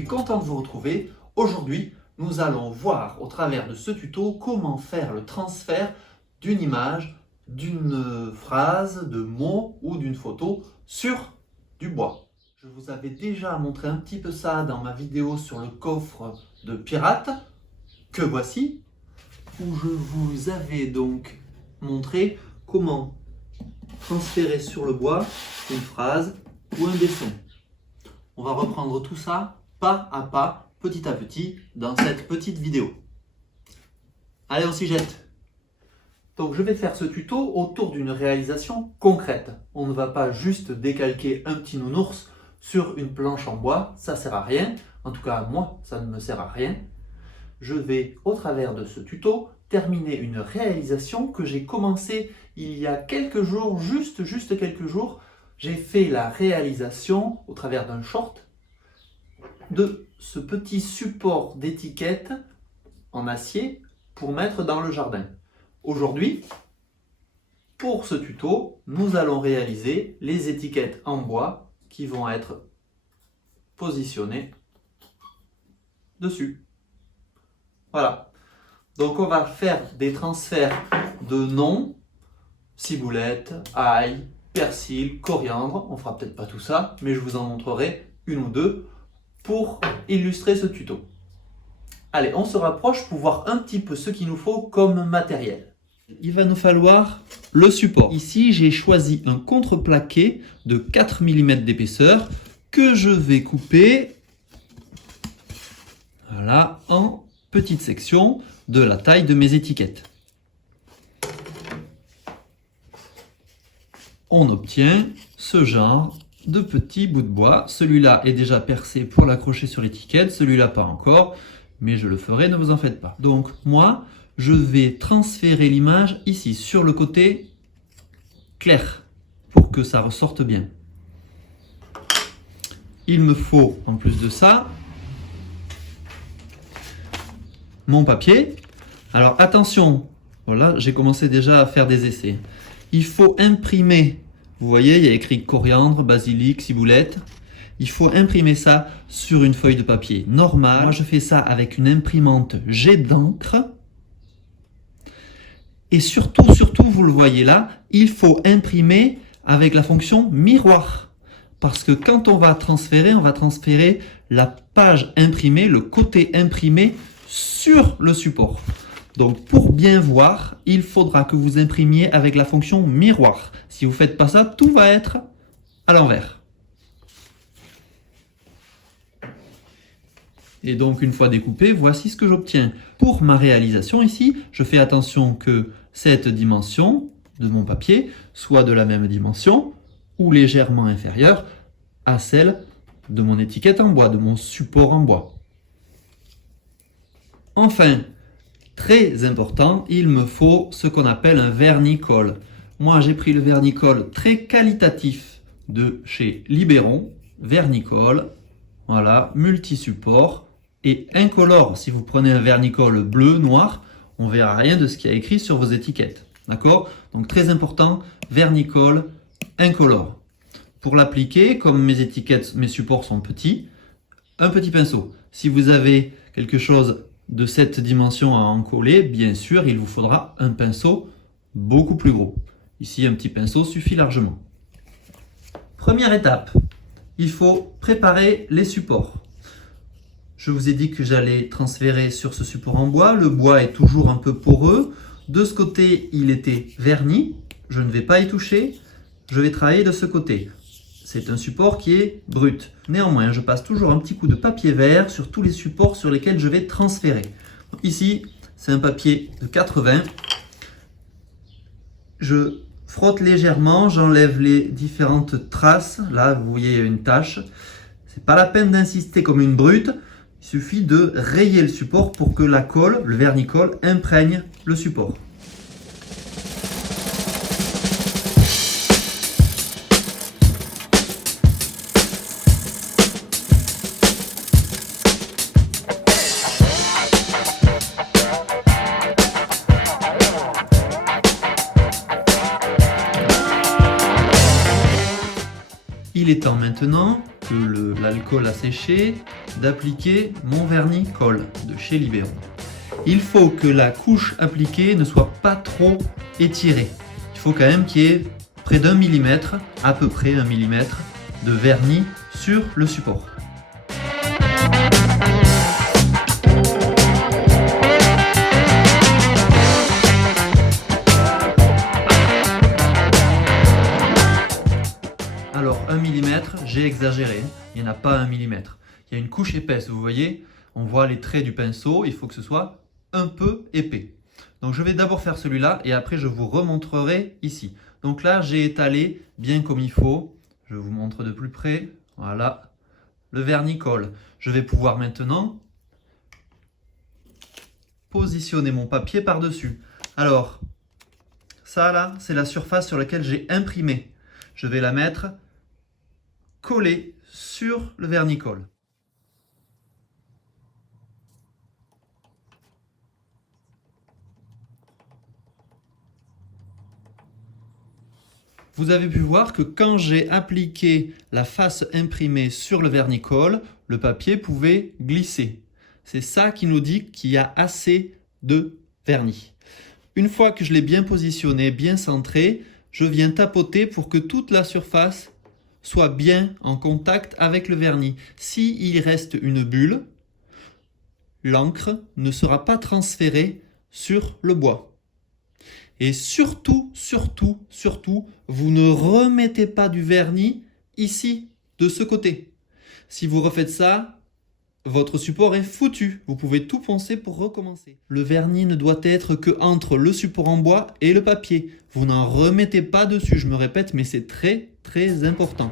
suis content de vous retrouver. Aujourd'hui, nous allons voir au travers de ce tuto comment faire le transfert d'une image, d'une phrase, de mots ou d'une photo sur du bois. Je vous avais déjà montré un petit peu ça dans ma vidéo sur le coffre de pirate, que voici, où je vous avais donc montré comment transférer sur le bois une phrase ou un dessin. On va reprendre tout ça pas à pas, petit à petit, dans cette petite vidéo. Allez, on s'y jette. Donc je vais faire ce tuto autour d'une réalisation concrète. On ne va pas juste décalquer un petit nounours sur une planche en bois, ça sert à rien. En tout cas, moi, ça ne me sert à rien. Je vais, au travers de ce tuto, terminer une réalisation que j'ai commencée il y a quelques jours, juste quelques jours. J'ai fait la réalisation, au travers d'un short, de ce petit support d'étiquette en acier pour mettre dans le jardin. Aujourd'hui, pour ce tuto, nous allons réaliser les étiquettes en bois qui vont être positionnées dessus. Voilà. Donc on va faire des transferts de noms, ciboulette, ail, persil, coriandre. On fera peut-être pas tout ça, mais je vous en montrerai une ou deux pour illustrer ce tuto. Allez, on se rapproche pour voir un petit peu ce qu'il nous faut comme matériel. Il va nous falloir le support. Ici, j'ai choisi un contreplaqué de 4 mm d'épaisseur que je vais couper voilà, en petites sections de la taille de mes étiquettes. On obtient ce genre de petits bouts de bois. Celui-là est déjà percé pour l'accrocher sur l'étiquette, celui-là pas encore, mais je le ferai, ne vous en faites pas. Donc moi, je vais transférer l'image ici, sur le côté clair, pour que ça ressorte bien. Il me faut, en plus de ça, mon papier. Alors attention, voilà, j'ai commencé déjà à faire des essais. Il faut imprimer, vous voyez, il y a écrit coriandre, basilic, ciboulette. Il faut imprimer ça sur une feuille de papier normale. Moi, je fais ça avec une imprimante jet d'encre. Et surtout, vous le voyez là, il faut imprimer avec la fonction miroir. Parce que quand on va transférer la page imprimée, le côté imprimé sur le support. Donc pour bien voir, il faudra que vous imprimiez avec la fonction miroir. Si vous ne faites pas ça, tout va être à l'envers. Et donc une fois découpé, voici ce que j'obtiens. Pour ma réalisation ici, je fais attention que cette dimension de mon papier soit de la même dimension ou légèrement inférieure à celle de mon étiquette en bois, de mon support en bois. Enfin, très important, il me faut ce qu'on appelle un vernis-colle. Moi, j'ai pris le vernis-colle très qualitatif de chez Libéron, vernis-colle, voilà, multi-support et incolore. Si vous prenez un vernis-colle bleu, noir, on ne verra rien de ce qu'il y a écrit sur vos étiquettes. D'accord? Donc très important, vernis-colle incolore. Pour l'appliquer, comme mes étiquettes, mes supports sont petits, un petit pinceau. Si vous avez quelque chose de cette dimension à en coller, bien sûr, il vous faudra un pinceau beaucoup plus gros. Ici, un petit pinceau suffit largement. Première étape, il faut préparer les supports. Je vous ai dit que j'allais transférer sur ce support en bois. Le bois est toujours un peu poreux. De ce côté, il était verni. Je ne vais pas y toucher. Je vais travailler de ce côté. C'est un support qui est brut. Néanmoins, je passe toujours un petit coup de papier vert sur tous les supports sur lesquels je vais transférer. Ici, c'est un papier de 80. Je frotte légèrement, j'enlève les différentes traces. Là, vous voyez, il y a une tache. C'est pas la peine d'insister comme une brute. Il suffit de rayer le support pour que la colle, le vernis-colle, imprègne le support. Il est temps maintenant que l'alcool a séché d'appliquer mon vernis colle de chez Libéron. Il faut que la couche appliquée ne soit pas trop étirée. Il faut quand même qu'il y ait près d'1 millimètre, à peu près 1 millimètre de vernis sur le support. Alors 1 mm, j'ai exagéré, il n'y en a pas 1 mm. Il y a une couche épaisse, vous voyez, on voit les traits du pinceau, il faut que ce soit un peu épais. Donc je vais d'abord faire celui-là et après je vous remontrerai ici. Donc là j'ai étalé bien comme il faut, je vous montre de plus près, voilà, le vernis colle. Je vais pouvoir maintenant positionner mon papier par-dessus. Alors, ça là, c'est la surface sur laquelle j'ai imprimé. Je vais la mettre collée sur le vernis colle. Vous avez pu voir que quand j'ai appliqué la face imprimée sur le vernis colle, le papier pouvait glisser. C'est ça qui nous dit qu'il y a assez de vernis. Une fois que je l'ai bien positionné, bien centré, je viens tapoter pour que toute la surface soit bien en contact avec le vernis. S'il reste une bulle, l'encre ne sera pas transférée sur le bois. Et surtout, vous ne remettez pas du vernis ici, de ce côté. Si vous refaites ça, votre support est foutu. Vous pouvez tout poncer pour recommencer. Le vernis ne doit être que entre le support en bois et le papier. Vous n'en remettez pas dessus, je me répète, mais c'est très important.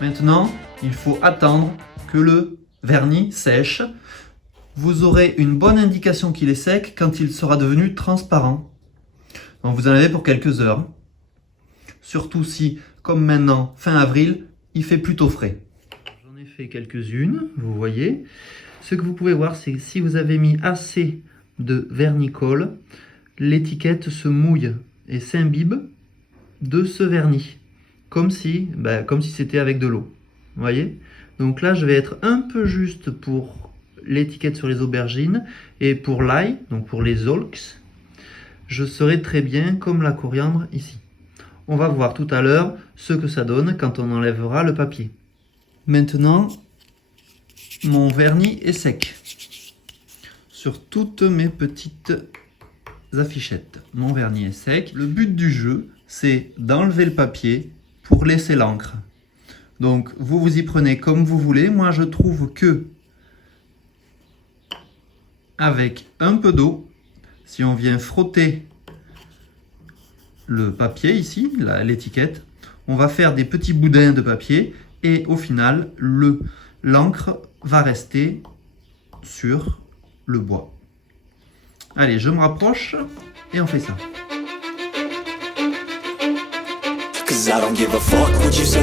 Maintenant, il faut attendre que le vernis sèche. Vous aurez une bonne indication qu'il est sec quand il sera devenu transparent. Donc vous en avez pour quelques heures. Surtout si, comme maintenant, fin avril, il fait plutôt frais. J'en ai fait quelques-unes, vous voyez. Ce que vous pouvez voir, c'est que si vous avez mis assez de vernis colle, l'étiquette se mouille et s'imbibe de ce vernis. Comme si c'était avec de l'eau. Vous voyez? Donc là, je vais être un peu juste pour l'étiquette sur les aubergines et pour l'ail, donc pour les aulx, je serai très bien comme la coriandre ici. On va voir tout à l'heure ce que ça donne quand on enlèvera le papier. Maintenant, mon vernis est sec sur toutes mes petites affichettes. Mon vernis est sec. Le but du jeu, c'est d'enlever le papier pour laisser l'encre. Donc vous vous y prenez comme vous voulez. Moi je trouve que avec un peu d'eau, si on vient frotter le papier ici, l'étiquette, on va faire des petits boudins de papier et au final l'encre va rester sur le bois. Allez, je me rapproche et on fait ça. Cause I don't give a fuck what you say.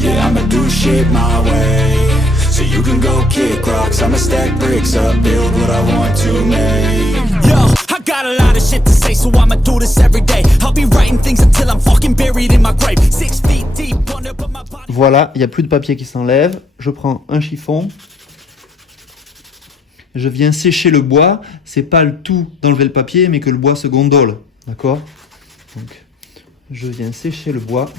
Yeah, I'ma do shit my way. So you can go kick rocks, I'ma stack bricks up, build what I want to make. Yo, I got a lot of shit to say, so I'ma do this every day. I'll be writing things until I'm fucking buried in my grave. 6 feet deep under, but my body... Voilà, il n'y a plus de papier qui s'enlève. Je prends un chiffon. Je viens sécher le bois. C'est pas le tout d'enlever le papier, mais que le bois se gondole. D'accord? Donc, je viens sécher le bois.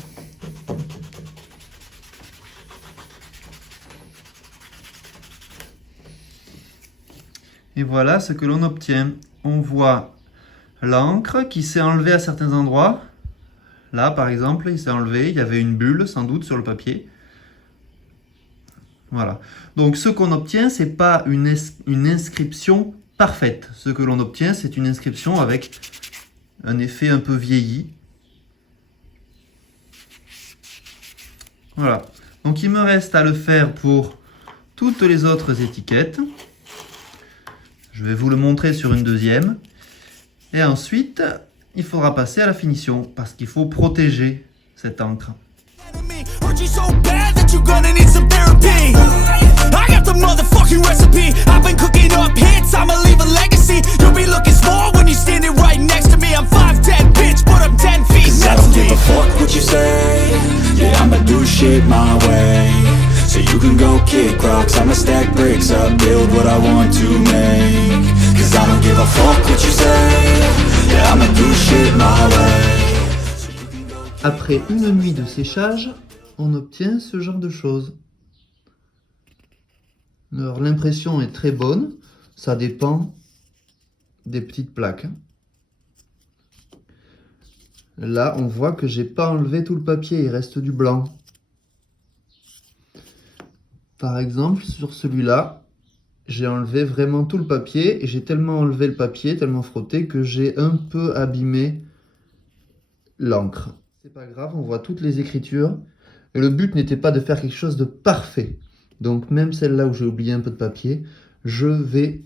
Et voilà ce que l'on obtient. On voit l'encre qui s'est enlevée à certains endroits. Là, par exemple, il s'est enlevé. Il y avait une bulle, sans doute, sur le papier. Voilà. Donc, ce qu'on obtient, ce n'est pas une inscription parfaite. Ce que l'on obtient, c'est une inscription avec un effet un peu vieilli. Voilà. Donc, il me reste à le faire pour toutes les autres étiquettes. Je vais vous le montrer sur une deuxième. Et ensuite, il faudra passer à la finition parce qu'il faut protéger cette encre. Hurt you so bad that you're gonna need some therapy. I got the motherfucking recipe. I've been cooking up hits, I'ma leave a legacy. You'll be looking small when you're standing right next to me. I'm 5'10", bitch, but I'm 10 feet. 'Cause I don't give a fuck what you say. Yeah, I'ma do shit my way. So you can go kick rocks, I'ma stack bricks up, build what I want to make. 'Cause I don't give a fuck what you say. Yeah, I'ma do shit my way. Après une nuit de séchage, on obtient ce genre de choses. Alors l'impression est très bonne, ça dépend des petites plaques. Là, on voit que j'ai pas enlevé tout le papier, il reste du blanc. Par exemple, sur celui-là, j'ai enlevé vraiment tout le papier et j'ai tellement enlevé le papier, tellement frotté que j'ai un peu abîmé l'encre. C'est pas grave, on voit toutes les écritures. Et le but n'était pas de faire quelque chose de parfait. Donc même celle-là où j'ai oublié un peu de papier, je vais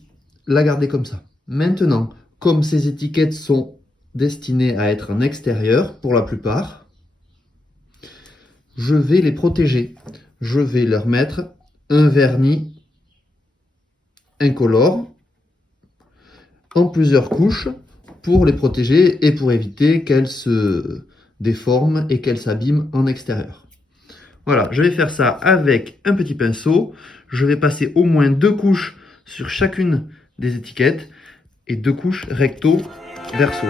la garder comme ça. Maintenant, comme ces étiquettes sont destinées à être en extérieur pour la plupart, je vais les protéger. Je vais leur mettre un vernis incolore en plusieurs couches pour les protéger et pour éviter qu'elles se déforment et qu'elles s'abîment en extérieur. Voilà, je vais faire ça avec un petit pinceau. Je vais passer au moins 2 couches sur chacune des étiquettes et 2 couches recto verso.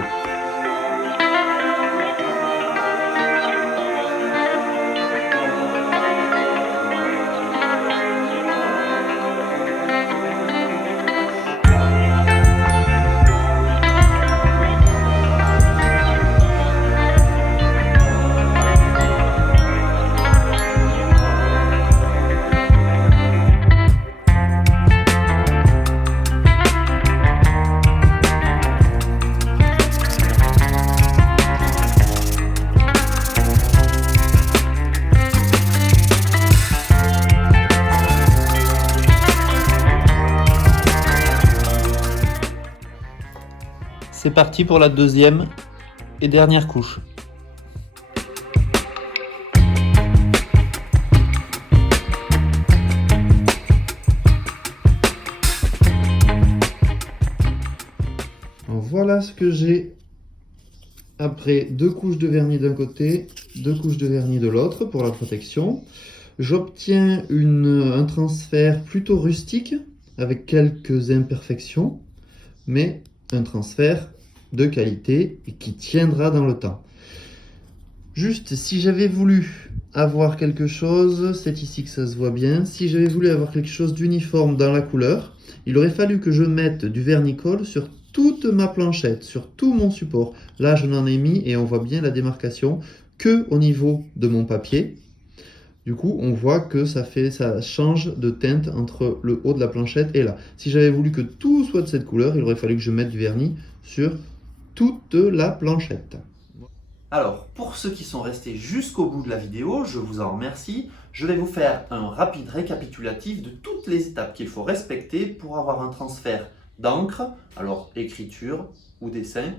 C'est parti pour la deuxième et dernière couche. Voilà ce que j'ai après 2 couches de vernis d'un côté, 2 couches de vernis de l'autre pour la protection. J'obtiens un transfert plutôt rustique avec quelques imperfections, mais un transfert de qualité et qui tiendra dans le temps. Juste, si j'avais voulu avoir quelque chose, c'est ici que ça se voit bien, si j'avais voulu avoir quelque chose d'uniforme dans la couleur, il aurait fallu que je mette du vernis-colle sur toute ma planchette, sur tout mon support. Là, je n'en ai mis et on voit bien la démarcation que au niveau de mon papier. Du coup, on voit que ça change de teinte entre le haut de la planchette et là. Si j'avais voulu que tout soit de cette couleur, il aurait fallu que je mette du vernis sur toute la planchette. Alors, pour ceux qui sont restés jusqu'au bout de la vidéo, je vous en remercie. Je vais vous faire un rapide récapitulatif de toutes les étapes qu'il faut respecter pour avoir un transfert d'encre, alors écriture ou dessin,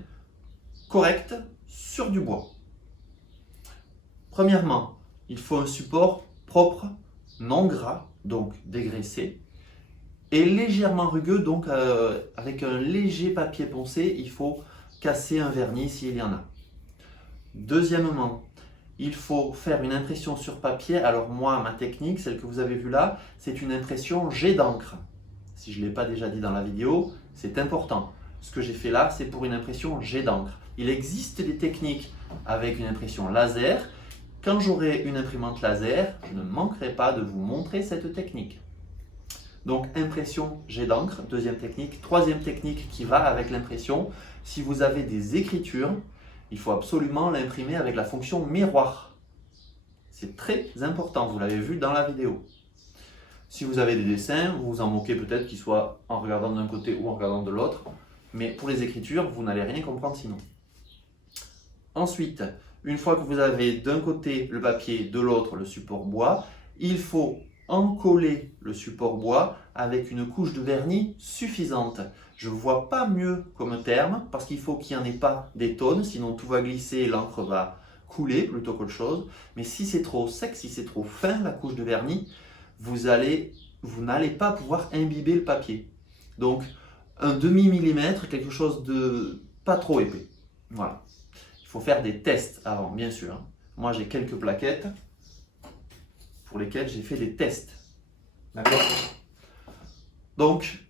correct sur du bois. Premièrement, il faut un support propre, non gras, donc dégraissé, et légèrement rugueux, donc avec un léger papier poncé, il faut casser un vernis s'il y en a. Deuxièmement, il faut faire une impression sur papier. Alors moi, ma technique, celle que vous avez vue là, c'est une impression jet d'encre. Si je ne l'ai pas déjà dit dans la vidéo, c'est important. Ce que j'ai fait là, c'est pour une impression jet d'encre. Il existe des techniques avec une impression laser. Quand j'aurai une imprimante laser, je ne manquerai pas de vous montrer cette technique. Donc impression jet d'encre, deuxième technique. Troisième technique qui va avec l'impression, si vous avez des écritures, il faut absolument l'imprimer avec la fonction miroir. C'est très important, vous l'avez vu dans la vidéo. Si vous avez des dessins, vous vous en moquez peut-être qu'ils soient en regardant d'un côté ou en regardant de l'autre, mais pour les écritures, vous n'allez rien comprendre sinon. Ensuite, une fois que vous avez d'un côté le papier, de l'autre le support bois, il faut encoller le support bois avec une couche de vernis suffisante. Je ne vois pas mieux comme terme parce qu'il faut qu'il n'y en ait pas des tonnes, sinon tout va glisser et l'encre va couler plutôt qu'autre chose. Mais si c'est trop sec, si c'est trop fin la couche de vernis, vous n'allez pas pouvoir imbiber le papier. Donc un demi-millimètre, quelque chose de pas trop épais. Voilà. Il faut faire des tests avant, bien sûr. Moi j'ai quelques plaquettes pour lesquelles j'ai fait des tests. D'accord? Donc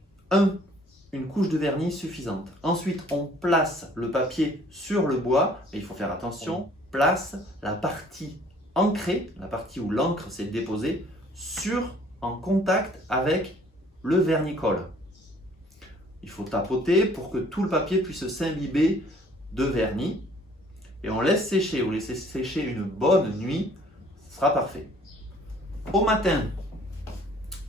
une couche de vernis suffisante. Ensuite, on place le papier sur le bois, et il faut faire attention, on place la partie ancrée, la partie où l'encre s'est déposée, en contact avec le vernis-colle. Il faut tapoter pour que tout le papier puisse s'imbiber de vernis. Et on laisse sécher, vous laissez sécher une bonne nuit, ce sera parfait. Au matin,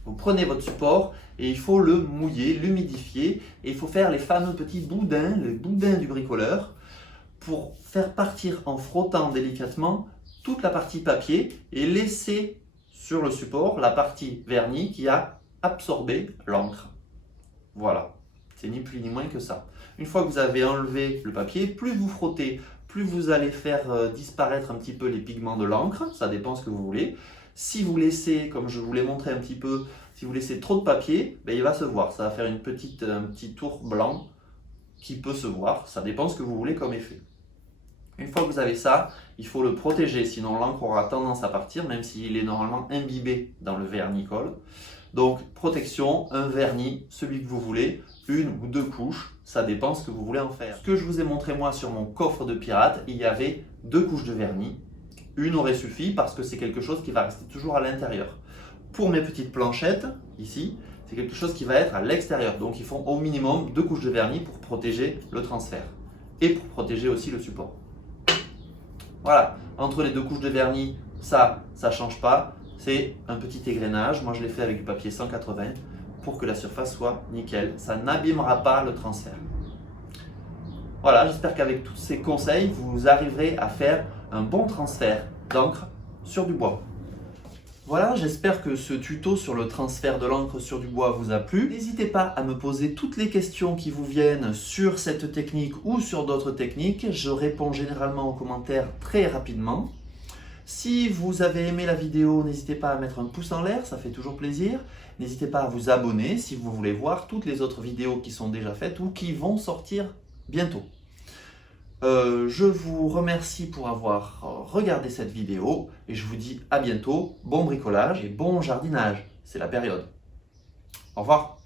vous prenez votre support et il faut le mouiller, l'humidifier, et il faut faire les fameux petits boudins, les boudins du bricoleur, pour faire partir en frottant délicatement toute la partie papier et laisser sur le support la partie vernis qui a absorbé l'encre. Voilà, c'est ni plus ni moins que ça. Une fois que vous avez enlevé le papier, plus vous frottez, plus vous allez faire disparaître un petit peu les pigments de l'encre, ça dépend ce que vous voulez. Si vous laissez, comme je vous l'ai montré un petit peu, si vous laissez trop de papier, ben il va se voir, ça va faire un petit tour blanc qui peut se voir, ça dépend ce que vous voulez comme effet. Une fois que vous avez ça, il faut le protéger, sinon l'encre aura tendance à partir, même s'il est normalement imbibé dans le vernis-colle. Donc protection, un vernis, celui que vous voulez, une ou deux couches, ça dépend ce que vous voulez en faire. Ce que je vous ai montré moi sur mon coffre de pirate, il y avait 2 couches de vernis. Une aurait suffi parce que c'est quelque chose qui va rester toujours à l'intérieur. Pour mes petites planchettes, ici, c'est quelque chose qui va être à l'extérieur. Donc il faut au minimum 2 couches de vernis pour protéger le transfert et pour protéger aussi le support. Voilà, entre les 2 couches de vernis, ça ne change pas. C'est un petit égrenage. Moi je l'ai fait avec du papier 180 pour que la surface soit nickel. Ça n'abîmera pas le transfert. Voilà, j'espère qu'avec tous ces conseils, vous arriverez à faire un bon transfert d'encre sur du bois. Voilà, j'espère que ce tuto sur le transfert de l'encre sur du bois vous a plu. N'hésitez pas à me poser toutes les questions qui vous viennent sur cette technique ou sur d'autres techniques. Je réponds généralement aux commentaires très rapidement. Si vous avez aimé la vidéo, n'hésitez pas à mettre un pouce en l'air, ça fait toujours plaisir. N'hésitez pas à vous abonner si vous voulez voir toutes les autres vidéos qui sont déjà faites ou qui vont sortir bientôt. Je vous remercie pour avoir regardé cette vidéo et je vous dis à bientôt, bon bricolage et bon jardinage, c'est la période. Au revoir.